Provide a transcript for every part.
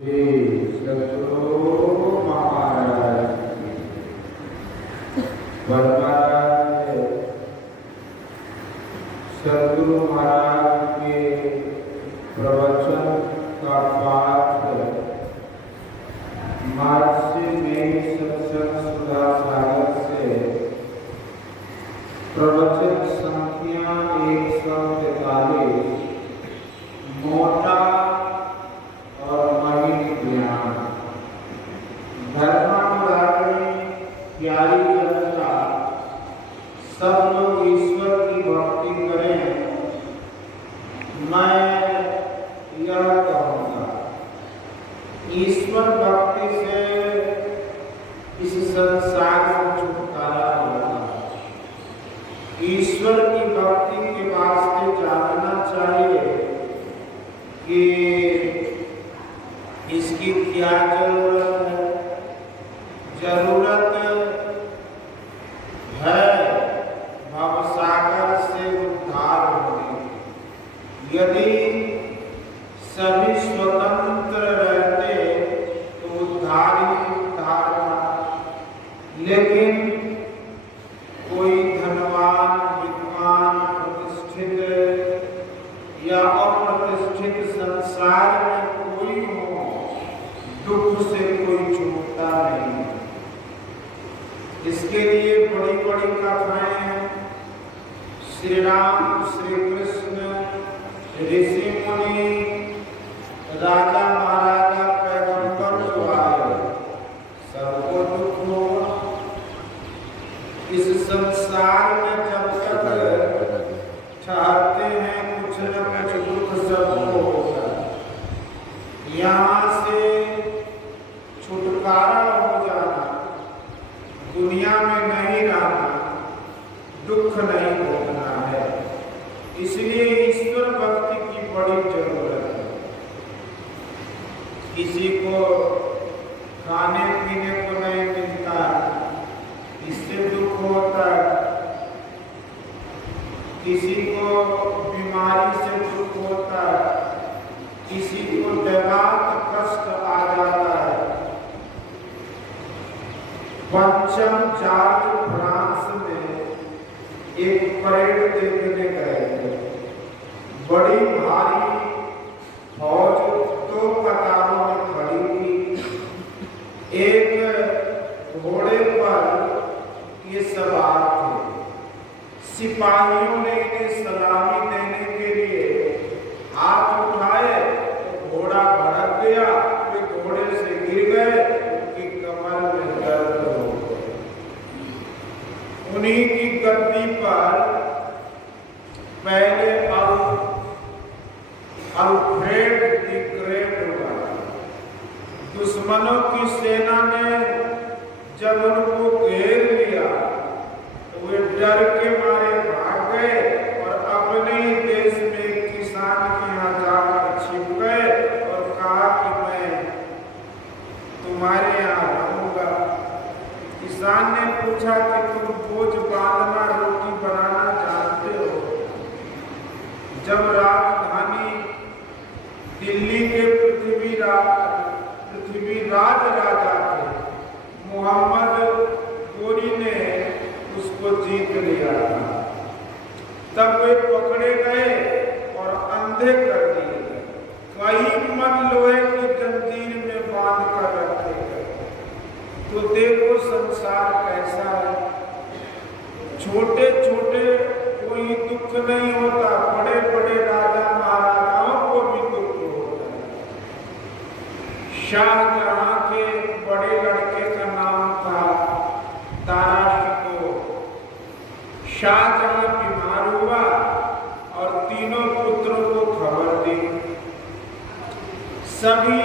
सतगुरु महाराज महाराज सतगुरु महाराज के प्रवचन का पाठ महर्षि में सत्संग सुधा सागर से प्रवचन संख्या 143 मोटा और महिम ज्ञान। धर्मानुरागी प्यारी जनता सब लोग ईश्वर की भक्ति करें। मैं यह कहूँगा, ईश्वर भक्ति से इस संसार से छुटकारा होगा। ईश्वर की भक्ति के वास्ते जानना चाहिए कि इसकी क्या जरूरत है। जरूरत है भवसागर से उद्धार होने। यदि सभी स्वतंत्र रहते तो उद्धार ही उद्धार था, लेकिन कोई धनवान, विद्वान, प्रतिष्ठित या अप्रतिष्ठित संसार में कोई हो, दुख से कोई छूटता नहीं। इसके लिए बड़ी बड़ी कथाएं हैं। श्री राम, श्री कृष्ण, ऋषि मुनि, राजा महाराजा, पैगंबर जो आए, सबको दुख हो। इस संसार में जब तक चाहते हैं कुछ न कुछ दुख सबको होगा। यहाँ से छुटकारा हो जाना, दुनिया में नहीं रहना, दुख नहीं भोगना है। इसलिए ईश्वर भक्ति की बड़ी जरूरत है। किसी को खाने पीने को नहीं मिलता, इससे दुख होता है। किसी को बीमारी से दुख होता है, किसी को दैवात कष्ट आ जाता है। पंचम जॉर्ज फ्रांस में एक परेड देखने गए थे। बड़ी भारी फौज दो कतारों में खड़ी थी। एक घोड़े पर ये सवार थे। सिपाहियों ने इन्हें सलामी देने के लिए हाथ उठाए तो घोड़ा भड़क गया। वे घोड़े से गिर गए, उनकी कमर में दर्द हो गया। उन्हीं की गद्दी पर पहले अल्फ्रेड द ग्रेट हुआ। दुश्मनों की सेना ने जब उनको घेर लिया तो वे डर के मारे भाग गए और अपने ही देश में एक किसान के यहाँ जाकर छिप गए और कहा कि मैं तुम्हारे यहाँ रहूंगा। किसान ने पूछा कि तुम बोझ बांधना, रोटी बनाना जानते हो? जब राजधानी दिल्ली के पृथ्वीराज राजा थे मोहम्मद गोरी ने उसको जीत लिया था, तब वे पकड़े गए और अंधे कर दिए गए। कई मन लोहे की जंजीर में बांध कर रखे गए। तो देखो संसार कैसा है। छोटे छोटे कोई दुख नहीं होता, बड़े बड़े राजा महाराजाओं को भी दुख होता है। शाहजहां के बड़े लड़के का नाम था ताराशिको। शाहजहां बीमार हुआ और तीनों पुत्रों को खबर दी। सभी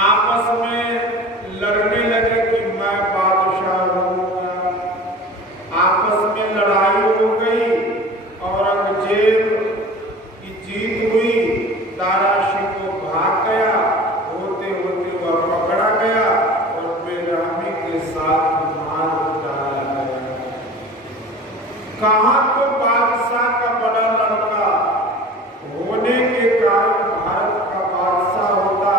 आपस में लड़ने लगे कि मैं बादशाह होऊंगा। आपस में लड़ाई हो गई, औरंगजेब की जीत हुई। ताराशिको भाग गया, होते होते वह पकड़ा गया और बेरहमी के साथ मार डाला गया। कहाँ तो बादशाह का बड़ा लड़का होने के कारण भारत का बादशाह होता,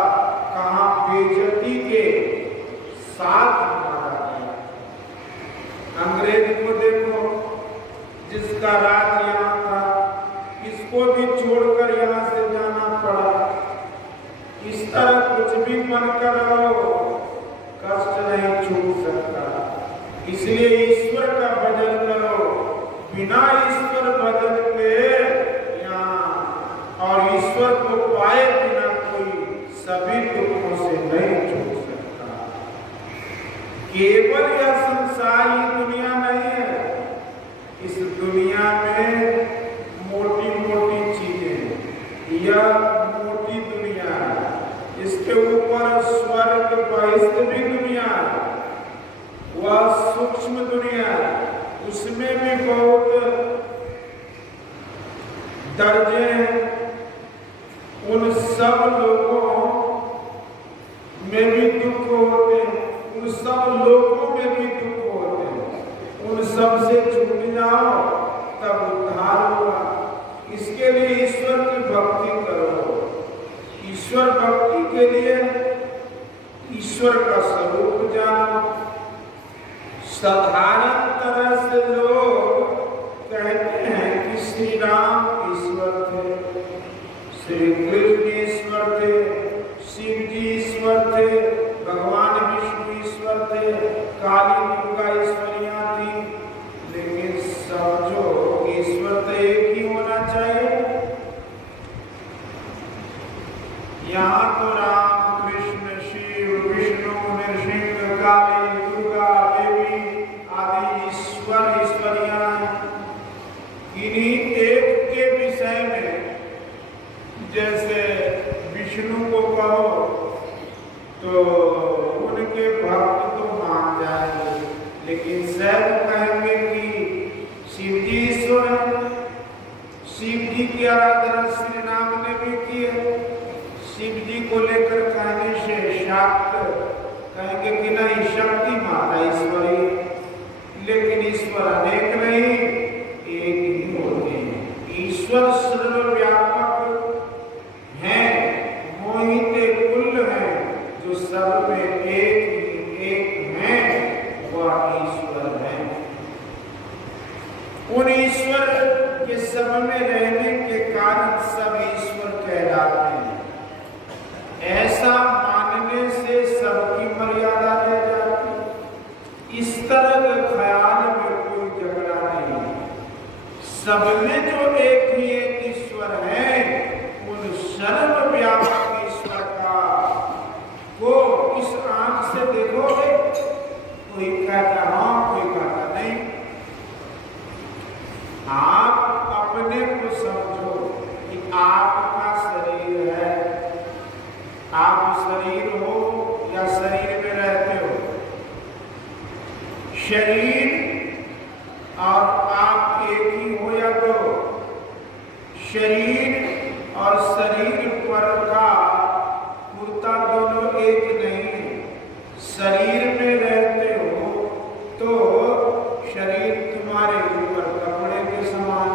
इस तरह कुछ भी मन करो, कष्ट नहीं छूट सकता। इसलिए ईश्वर का भजन करो। बिना ईश्वर भजन के और ईश्वर को पाए बिना कोई सभी दुखों से नहीं छूट सकता। केवल यह संसार ही दुनिया नहीं है। इस दुनिया में मोटी मोटी चीजें, यह मोटी दुनिया है। इसके ऊपर स्वर्ग बहिष्ठ भी दुनिया है, वह सूक्ष्म दुनिया है। उसमें भी बहुत दर्जे हैं। उन सब लोगों में भी दुख होते हैं, उन सब लोगों में भी दुख होते हैं। उन सब से छूट जाओ तब उद्धार होगा। इसके लिए ईश्वर की भक्ति करो। ईश्वर भक्ति के लिए ईश्वर का स्वरूप जानो। साधारण तरह से लोग कहते हैं कि श्री राम ईश्वर थे, श्री कृष्ण ईश्वर थे, शिव जी ईश्वर थे, भगवान विष्णु ईश्वर थे, काली दुर्गा ईश्वरियां थी। लेकिन सब जो ईश्वर तो एक ही होना चाहिए। यहाँ तो राम कृष्ण शिव विष्णु नृसिंह काली दुर्गा देवी आदि ईश्वर ईश्वरियां इन्हीं एक के विषय में, जैसे विष्णु को कहो तो उनके भक्त तो मान जाएंगे, लेकिन सब कहेंगे कि शिव जी ईश्वर है। शिव जी की आराधना श्री राम ने भी की है। शिव जी को लेकर कहने से शाक्त कहेंगे कि नहीं, शक्ति माता ईश्वरी, लेकिन ईश्वर अनेक नहीं, एक ही होते हैं। ईश्वर सर्वव्यापक हैं, मोहिते कुल हैं, जो सब में एक हैं, वह ईश्वर है। उन ईश्वर के सब में रहने के कारण सब ईश्वर कहलाते हैं। ऐसा मानने से सबकी मर्यादा रह जाती। इस तरह के ख्याल में कोई झगड़ा नहीं है। सब में जो एक ही एक ईश्वर है, उन सर्वव्यापक ईश्वर का को इस आंख से देखोगे, कोई कहता हाँ, कोई कहता नहीं। आप अपने को समझो कि आपका शरीर है। आप शरीर हो या शरीर में रहते हो। शरीर और आप एक ही हो या दो। शरीर और शरीर पर का कुर्ता दोनों एक नहीं है। शरीर में रहते हो तो शरीर तुम्हारे ऊपर कपड़े के समान।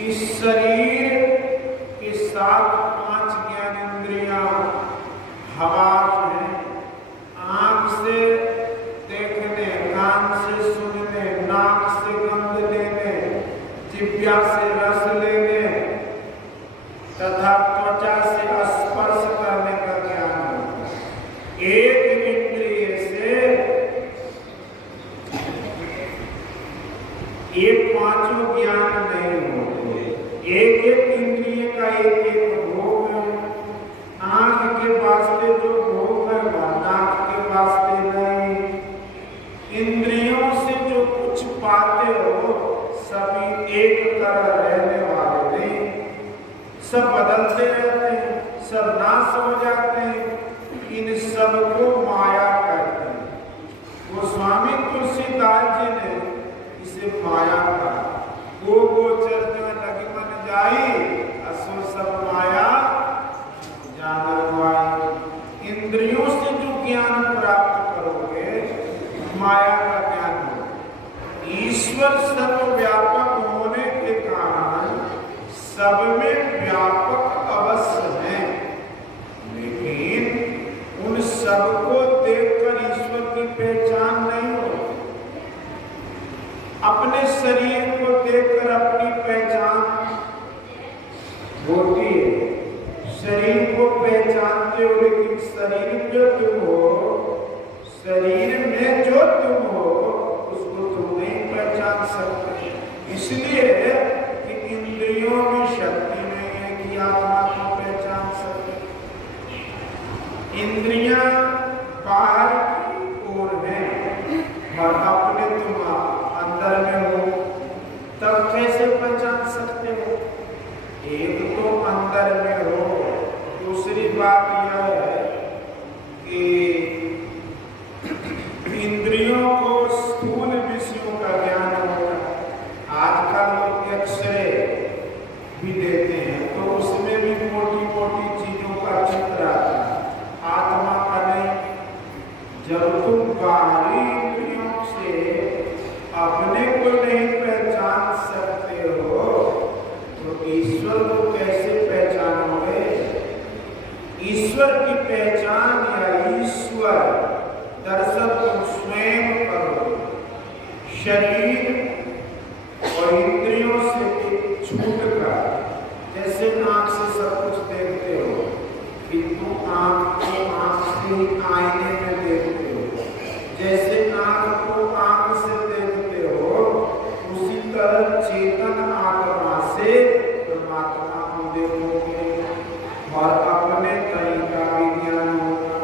इस शरीर के साथ 5 ज्ञानेंद्रियां हवास हैं। आंख से देखने, कान से सुनने, नाक से गंध लेने, जिह्वा से रस लेने तथा त्वचा से स्पर्श करने का ज्ञान होता है। एक इंद्रिय से ये 5 ज्ञान नहीं होते। एक एक इंद्रिय का एक एक भोग है। आंख के वास्ते जो भोग है वह नाक के वास्ते नहीं। इंद्रियों से जो कुछ पाते हो सभी एक तरह रहने वाले नहीं, सब बदलते रहते हैं, सब नाश हो जाते हैं। इन सब को माया कहते हैं। वो स्वामी तुलसीदास जी ने इसे माया कहा। गो गोचर जो लगी मन जाई, असो सब माया जानवाई। इंद्रियों से जो ज्ञान प्राप्त करोगे माया का ज्ञान हो। ईश्वर सर्वव्यापक होने के कारण सब में व्यापक अवश्य है, लेकिन उन सबको देखकर ईश्वर की पहचान नहीं होती। अपने शरीर को देखकर अपनी पहचान होती है। शरीर को पहचान पहचानते हो, लेकिन शरीर जो तुम हो, शरीर में जो तुम हो उसको तुम नहीं पहचान सकते। इसलिए कि इंद्रियों में शक्ति नहीं है कि आत्मा को पहचान सके। इंद्रियां बाहर की ओर हैं और अपने तुम अंदर में हो, तब कैसे पहचान सकते हो? एक तो अंदर में हो, दूसरी बात यह है कि इंद्रियों को स्थूल विषयों का ज्ञान होगा। आजकल लोग एक्सरे भी देते हैं तो उसमें भी मोटी मोटी चीजों का चित्र आता है, आत्मा का नहीं। जब तुम बाहरी इंद्रियों से अपने को नहीं पहचान सकते हो तो ईश्वर को कैसे पहचानोगे? ईश्वर की पहचान या ईश्वर दर्शन तुम स्वयं करो। शरीर और इंद्रियों से छूट कर, जैसे आंख से सब कुछ देखते हो किंतु आंख को आंख से ही आईने में देखते हो, जैसे आंख को आंख से देखते हो उसी तरह चेतन आत्मा से परमात्मा को देखोगे और अपने तरीका भी ज्ञान होगा।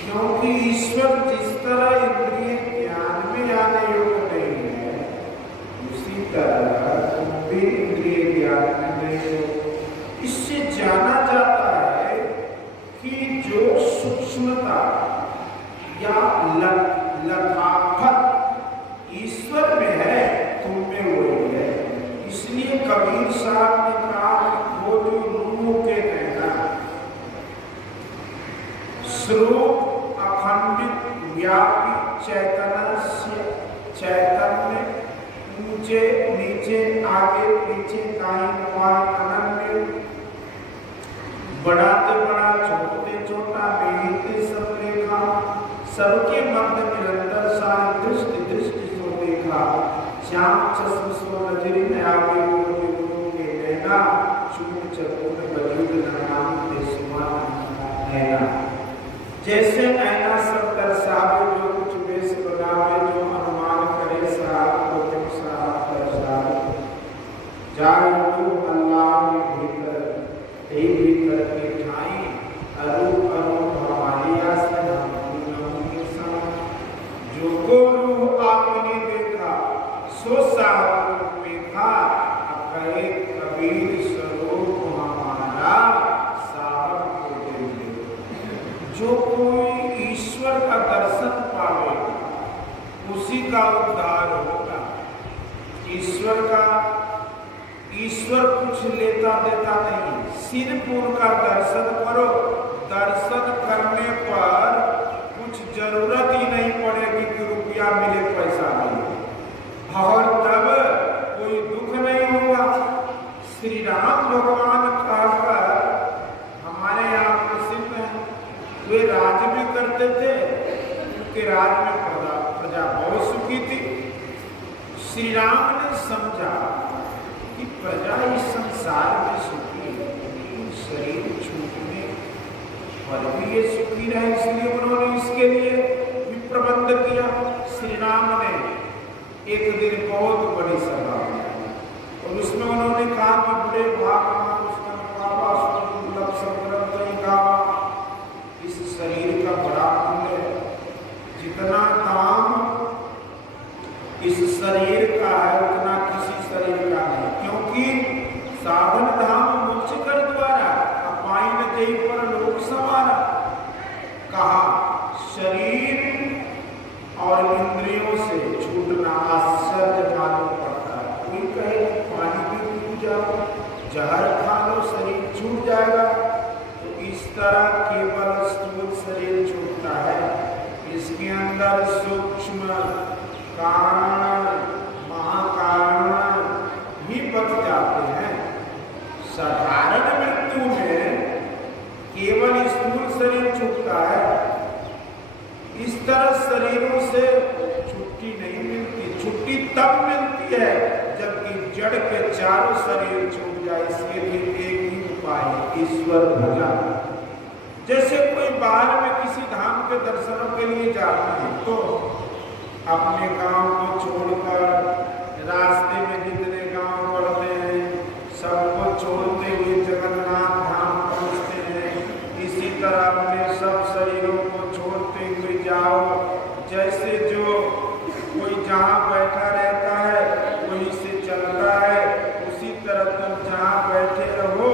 क्योंकि ईश्वर जिस तरह इंद्रिय ज्ञान में आने योग्य नहीं है, उसी तरह तुम भी इंद्रिय ज्ञान में नहीं हो। इससे जाना जाता है कि जो सूक्ष्मता या लताफत ईश्वर में है तुम में वही है। इसलिए कबीर साहब ने कहा वो जो रूह के कहना स्वरूप अखंडित व्यापी चैतन्य ऊंचे नीचे आगे पीछे दाईं बाईं अनन्य, बढ़ाते बड़ा छोटे छोटा बेहिते सब देखा, सबके मध्य निरंतर सारी दृष्टि दृष्टि सो देखा, श्याम चश्म सो नजरी में आगे गुरु के नैना, चूड़ चकोर वजूद नाम के समान नैना। जैसे नैना सब दर्शावे जो कुछ वेश बनावे, जो अनुमान करे साहब को तुम साहब दर्शावे। जाए तू अल्लाह में भीतर यही भीतर के ठाई, अरूप अरूप हमारिया से हम के साथ। जो को रूह आपने देखा सो साहब को देखा, कहे कबीर स्वरूप हमारा साहब को देखे। जो कोई ईश्वर का दर्शन पावेगा उसी का उद्धार होगा। ईश्वर कुछ लेता देता नहीं, सिर्फ उनका दर्शन करो। दर्शन करने पर कुछ जरूरत ही नहीं पड़ेगी कि रुपया मिले पैसा मिले, और तब कोई दुख नहीं होगा। श्री राम भगवान कहकर हमारे यहाँ प्रसिद्ध हैं, वे राज भी करते थे, उनके राज में प्रजा बहुत सुखी थी। श्री राम ने समझा कि प्रजा इस संसार में सुखी है, लेकिन शरीर छूटने पर भी ये सुखी रहे, इसलिए उन्होंने इसके लिए भी प्रबंध किया। श्री राम ने एक दिन बहुत बड़ी सभा बनाई और उसमें उन्होंने कहा कि बड़े इस शरीर का बड़ा मूल्य है, जितना दाम इस शरीर का है उतना किसी शरीर का नहीं। क्योंकि साधन धाम मोक्ष कर द्वारा अपाइन देहि पर लोक सवारा। कहा शरीर और इंद्रियों से छूटना आश्चर्य मालूम पड़ता है। कोई कहे पानी भी पी जाओ, जहर खा लो, शरीर छूट जाएगा। तो इस तरह केवल स्थूल शरीर छूटता है, इसके अंदर सूक्ष्म कारण महाकारण भी बच जाते हैं। साधारण मृत्यु में केवल स्थूल शरीर छूटता है, इस तरह शरीरों से छुट्टी नहीं मिलती। छुट्टी तब मिलती है जबकि जड़ के चारों शरीर छूट जाए। इसके लिए एक ही उपाय है, ईश्वर भजन। बाहर में किसी धाम के दर्शनों के लिए जाते हैं तो अपने गांव को छोड़कर रास्ते में जितने गांव पड़ते हैं सबको छोड़ते हुए जगन्नाथ धाम पहुंचते हैं। इसी तरह अपने सब शरीरों को छोड़ते हुए जाओ। जैसे जो कोई जहाँ बैठा रहता है वहीं से चलता है, उसी तरह तुम जहाँ बैठे रहो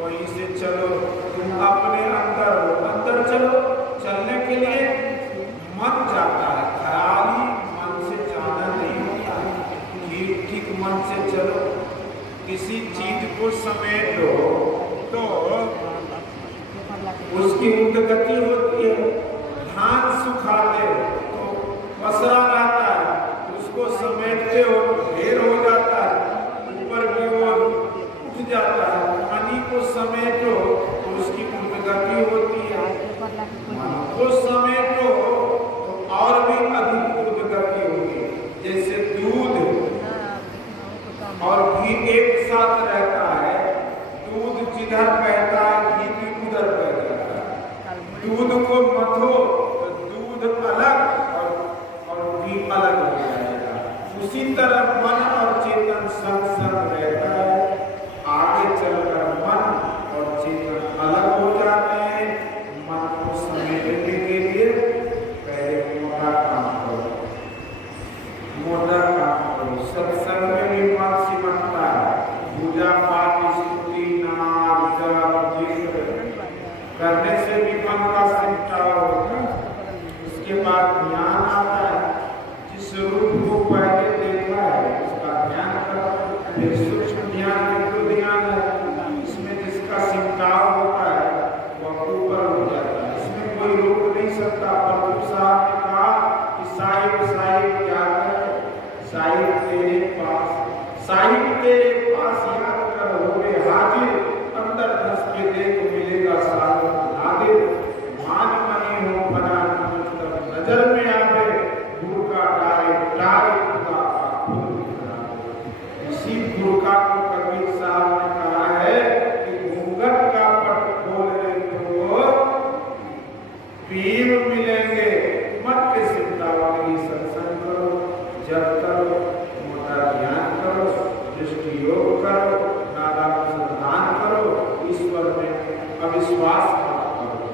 वहीं से चलो। तुम अपने अंदर हो, अंदर चलो। चलने के लिए मन जाता है, खाली मन से जाना नहीं होता। ठीक ठीक मन से चलो। किसी चीज को समेटो तो उसकी उद्गति होती है। धान सुखाते हो तो पसरा रहता है, उसको समेटते हो ढेर हो जाता है, ऊपर की ओर उठ जाता है। पानी को समेटो तो उसकी उद्गति होती है। वो समेटो तो और भी अधिक उद्गति होगी। जैसे दूध और घी एक साथ रहता है, दूध जिधर बहता है घी भी उधर बह जाता है। दूध को मथो तो दूध अलग और घी अलग हो जाएगा। उसी तरह मन और चेतन संग संग रहता है। आगे चलकर मन और चेतन अलग हो जाते हैं। मन को समेटने के लिए पहले मोटा काम करो, मोटा काम करो। सत्संग में भी मन सिमटता है। पूजा पाठ स्तुति नाम जप जिक्र करने से भी मन का सिमटाव होता है। उसके बाद ध्यान आता है। जिस रूप को पहले देखा है उसका ध्यान करो। फिर सूक्ष्म ध्यान बिंदु ध्यान है। इसमें जिसका सिमटाव होता है वह ऊपर हो जाता है। इसमें कोई रोक नहीं सकता। प्रभु साहब ने कहा कि साहिब साहिब क्या करे, साहिब तेरे पास, साहिब तेरे पास याद कर होवे हाजिर। अंदर धस के देख मिलेगा सालों हाजिर। मान मनी हो बना मतलब नजर में आवे, भूखा डारे डारे खुदा का खुद दिखा। इसी भूखा को कबीर साहब ने कहा है कि घूंघट का पट खोल ले तो पीर मिलेंगे। मत के सिमटावा के लिए सत्संग करो, जप करो, मोटा ध्यान करो, दृष्टि योग करो, नादानुसंधान करो। ईश्वर में अविश्वास मत करो,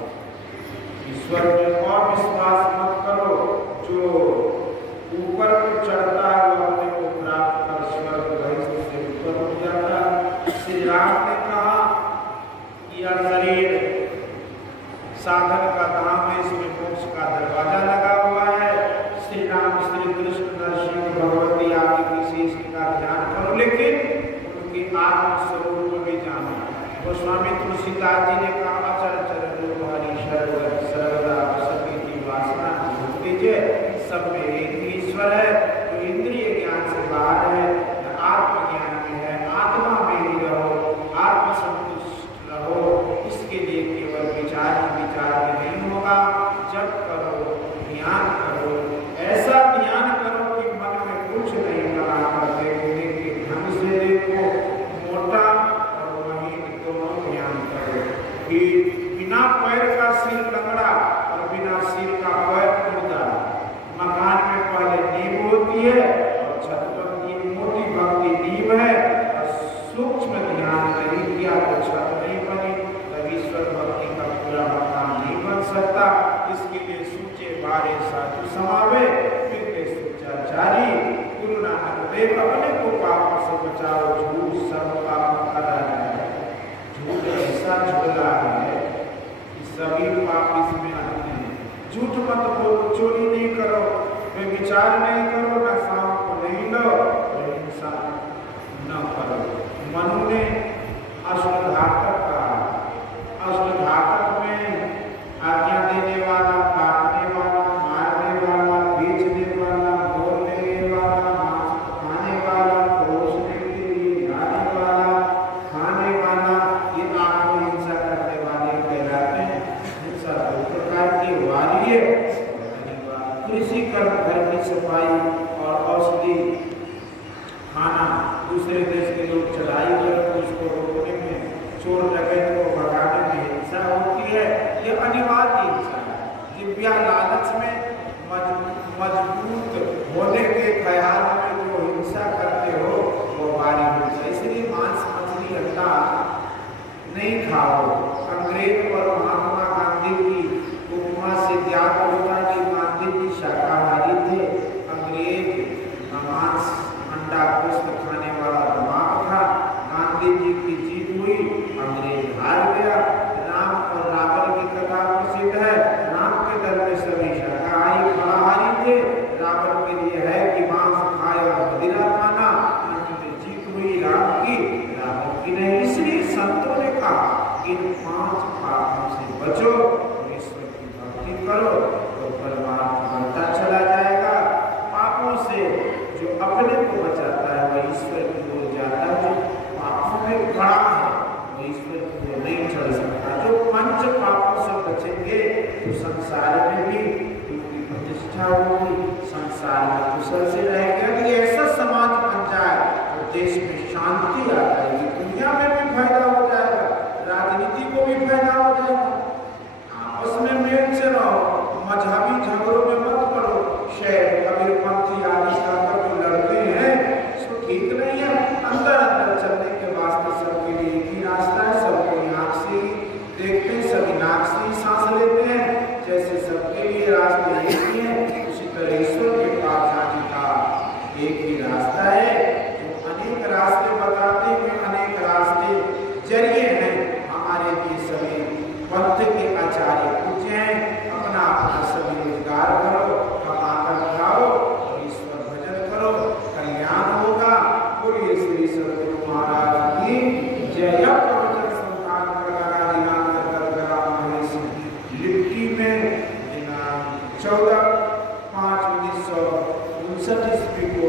ईश्वर में अविश्वास मत करो। जो ऊपर को चढ़ता है वो अपने को प्राप्त कर स्वर्ग बहिष्ठ से ऊपर हो जाता है। श्री राम ने कहा कि यह शरीर साधन का धाम है, इसमें मोक्ष का दरवाजा लगा हुआ है। श्री राम श्री कृष्ण नरसिंह भगवती आदि की का ध्यान करो, लेकिन उनके आत्मस्वरूप को भी जानो। गोस्वामी तुलसीदास जी ने कहा अचर चरण हरि सर्वदा सभी की वासना भूल दीजिए। सब में एक ही ईश्वर है जो इंद्रिय ज्ञान से बाहर है, आत्मज्ञान में है। आत्मा में ही रहो, आत्मसंतुष्ट रहो। इसके लिए केवल विचार ही विचार में नहीं होगा। जप करो, ध्यान करो, ऐसा ध्यान करो कि मन में कुछ नहीं बना कर देखने के ढंग से देखो। मोटा और महीन दोनों ध्यान करो कि बिना पैर का सिर लंगड़ा और बिना सिर का पैर मुर्दा। मकान में पहले नींव होती है और छत पर की मोटी भक्ति नींव है और सूक्ष्म ध्यान नहीं किया तो छत नहीं बनी, तब ईश्वर भक्ति का पूरा मकान नहीं बन सकता। इसके लिए सूचे बारे साधु समावे, फिर सुचाचारी। गुरु नानक देव अपने को पाप से बचाओ, झूठ सब पाप करा है। झूठ ऐसा झोला है कि सभी पाप इसमें आते हैं। झूठ मत बोलो, चोरी नहीं करो, वे विचार नहीं करो, नशाओं को नहीं लो, हिंसा न करो। मनु ने अष्टघातक कहा। अष्टघातक में आज्ञा देने वाला, काटने वाला, मारने वाला, बेचने वाला, मोल लेने वाला, मांस खाने वाला, परोसने के लिए लाने वाला, खाने वाला, ये आत्महिंसा करने वाले कहलाते हैं। हिंसा दो प्रकार की वाली है। कृषि कर्म, घर की सफाई और औषधि खाना। दूसरे देश के लोग चढ़ाई कर उसको रोकने में, चोर डकैत को भगाने में हिंसा होती है। यह अनिवार्य दिव्या लालच में मजबूत होने के ख्याल में जो हिंसा करते हो वो भारी हिंसा। इसलिए मांस मछली अंडा नहीं खाओ। अंग्रेज और महात्मा गांधी की उपमा से त्याग होगा कि गांधी जी शाकाहारी थे, अंग्रेज मांस अंडा गोश्त खाने वाला दिमाग था। गांधी जी की जीत हुई, अंग्रेज हार गया। राम और रावण की कथा प्रसिद्ध है। राम के दल में सभी शाकाहारी फलाहारी थे। रावण के लिए है कि मांस खाए और मदिरा खाना। अंत में जीत हुई राम की, रावण की नहीं। इसलिए संतों ने कहा इन 5 पापों से बचो, ईश्वर की भक्ति करो तो परमात्मा बनता चला जाएगा। पापों से जो अपने को बचाता है वह ईश्वर की ओर जाता है। जो पापों में खड़ा है वो ईश्वर की ओर नहीं चल सकता। जो 5 पापों से बचेंगे तो संसार में भी उनकी प्रतिष्ठा होगी, संसार में कुशल से रहेंगे। यदि ऐसा समाज बन जाए तो देश में शांति आ जाएगी, दुनिया में भी फायदा हो जाएगा, राजनीति को भी फायदा हो जाएगा। आपस में मेल से रहो, मजहबी झगड़ों में मत पड़ो। शहर कबीरपंथी आदि का जो लड़ते हैं सो ठीक नहीं है। अंदर अंदर चलने के वास्ते सबके लिए एक ही रास्ता है। सबको आँख से देखते हैं, सभी नाक से ही सांस लेते हैं। जैसे सबके लिए रास्ते एक ही है, उसी तरह ईश्वर के पास जाने का एक ही रास्ता है। जो अनेक रास्ते बताते हुए अनेक रास्ते जरिए हैं। हमारे लिए सभी पंथ के आचार्य पूज्य हैं। अपना अपना सभी रोजगार करो, कमाकर खाओ और ईश्वर भजन करो, कल्याण होगा। बोलिए श्री सद्गुरु महाराज की जय। प्रवचन संस्थान प्रकारा दिनांक लिट्टी में दिनांक 14/5/1959 ईस्वी को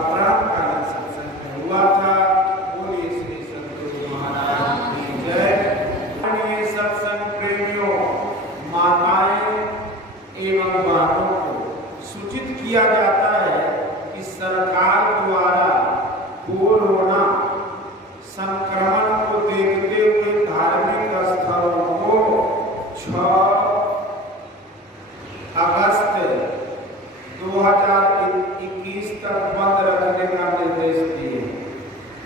अपराह्नकालीन सत्संग हुआ था। बोलिए श्री सद्गुरु महाराज की जय। सत्संग प्रेमियों, माताएं एवं बहनों को सूचित किया जाता है कि सरकार द्वारा कोरोना संक्रमण को देखते हुए धार्मिक स्थलों को 6 अगस्त 2021 तक बंद रखने का निर्देश दिए।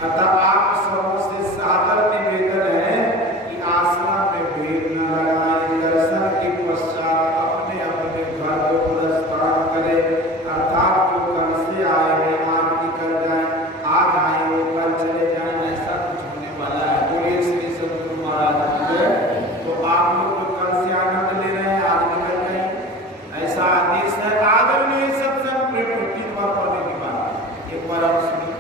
अतः आप सबसे सादर निवेदन है कि आश्रम में भीड़ न लगाएं। दर्शन के पश्चात अपने अपने घर को प्रस्थान करें। अर्थात जो कल से आए हैं आज निकल जाए, आज आए वो कल चले जाए, ऐसा कुछ होने वाला है। बोलिए श्री सद्गुरु महाराज की जय। तो आप लोग जो कल से आनंद ले रहे हैं आज निकल जाए, ऐसा आदेश है। आदरणीय सत्संग प्रेमियों, 3 बार पढ़ने के बाद एक बार आप सुनिए।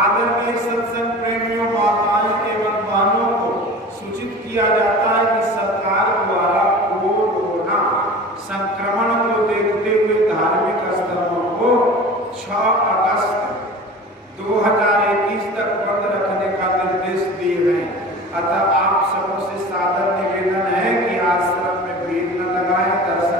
आदरणीय सत्संग प्रेमियों, माताएं एवं बहनों को सूचित किया जाता है कि सरकार द्वारा कोरोना संक्रमण को देखते हुए धार्मिक स्थलों को 6 अगस्त 2021 तक बंद रखने का निर्देश दिए हैं। अतः आप सबों से सादर निवेदन है कि आश्रम में भीड़ न लगाएं, दर्शन